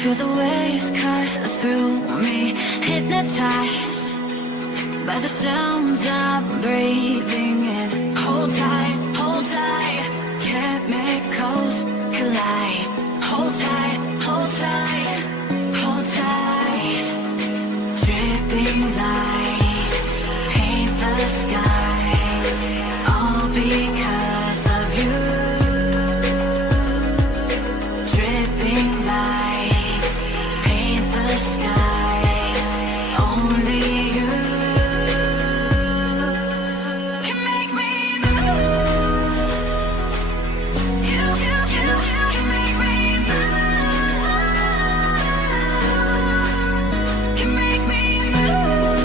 feel the waves cut through me, hypnotized by the sounds I'm breathing in. Hold tight, chemicals collide. Hold tight, hold tight, hold tight. Dripping lights paint the skies, all because of you. Dripping lights paint the skies, only you can make me move. You can make me move. Can make me move.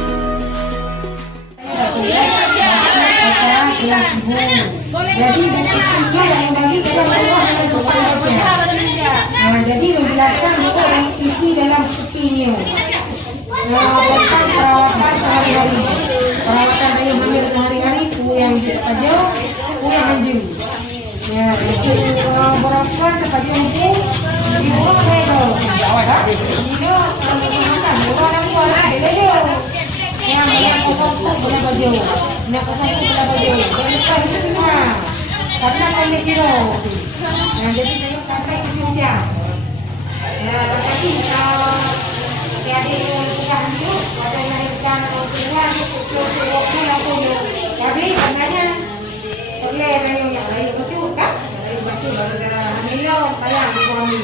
Jadi buku yang bagi kita nah, jadi menjelaskan buku yang isi dalam buku ini tentang perawatan sehari-hari, perawatan ayam hamil sehari-hari, yang aja, yang anjing. Ya, itu berapa sebagai buku di bawah saya. Yang boleh baju, nak pasang boleh baju. Jangan itu semua. Karena saya kira, jadi saya sampai ke Jogja. Ya, tapi jadi yang itu ada melahirkan orang tapi katanya boleh yang lain betul kan? Betul kalau hamil bayar di suami.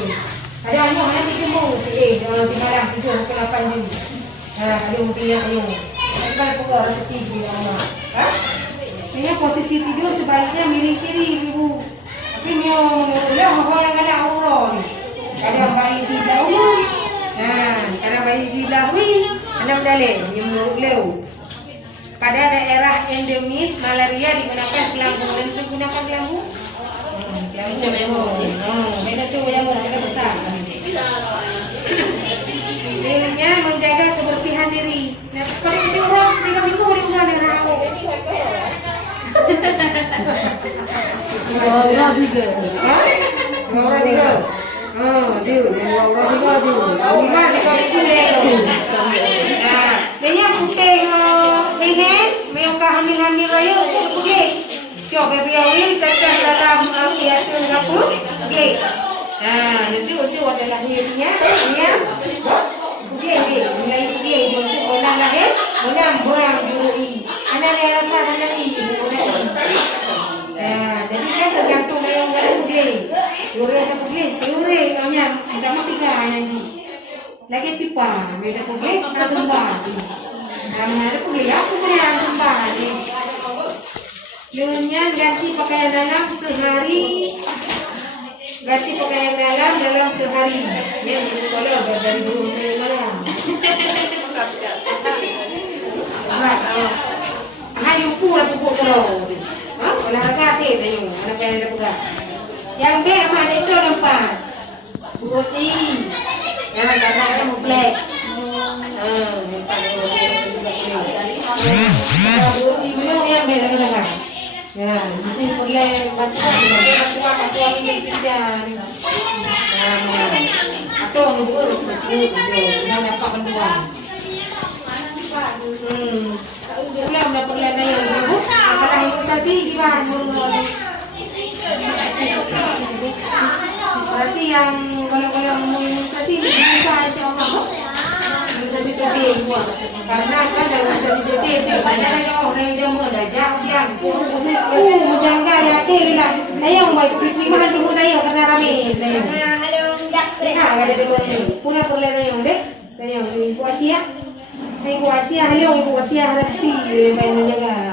Ada anak yang ditimbul, kalau di malam 7 ke 8 jam. Ada mungkin yang kalau pegawai seperti itu, posisi tidur sebaiknya miring kiri ibu. Tapi dia mau yang ada auror. Ada yang bayi di dahulu, karena bayi di dahulu, ada medali yang menurut. Pada daerah endemis malaria digunakan pelampung dan digunakan pelampung. Beda tuh yang agak besar. Ini menjaga kebersihan diri. Nah, pada itu orang 3 minggu boleh pulang daerah aku. Orang tiga. Orang tiga. Dia. Orang tiga tu. Lima itu lego. Dia putih ini, mereka hamil raya putih. Coba biarin tekan dalam air dapur. Okey. Nanti itu adalah akhirnya dia mulai dia untuk orang lahir orang buang duri anak dia rasa mana ni jadi kan tergantung yang garam dia duri atau pugli duri punya ada tiga nanti lagi pipa beda pugli ada tumbang ada pugli aku punya tumbang ni dunia ganti pakaian dalam sehari. Ganti pakaian dalam sehari. Yang itu kalau dari dulu malam. Ayo pula pukul kalau. Olahraga teh ayo, mana pengen ada pegang. Yang B mana itu nampak. Putih. Yang gambarnya muplek. Yang B ada. Ya, mungkin boleh bantuan ini kerja. Atau ngubur seperti itu, yang dapat bantuan. Boleh dapat lada yang ngubur. Kalau imunisasi gimana? Berarti yang kalau imunisasi bisa aja orang. Jadi buat karena kan dalam jadi ada orang yang mengajar yang menjaga ya tidak dayang baik pipi mana semua dayang karena rame dayang ada di mana pura pura dayang deh dayang ibu Asia halo ibu Asia hati yang menjaga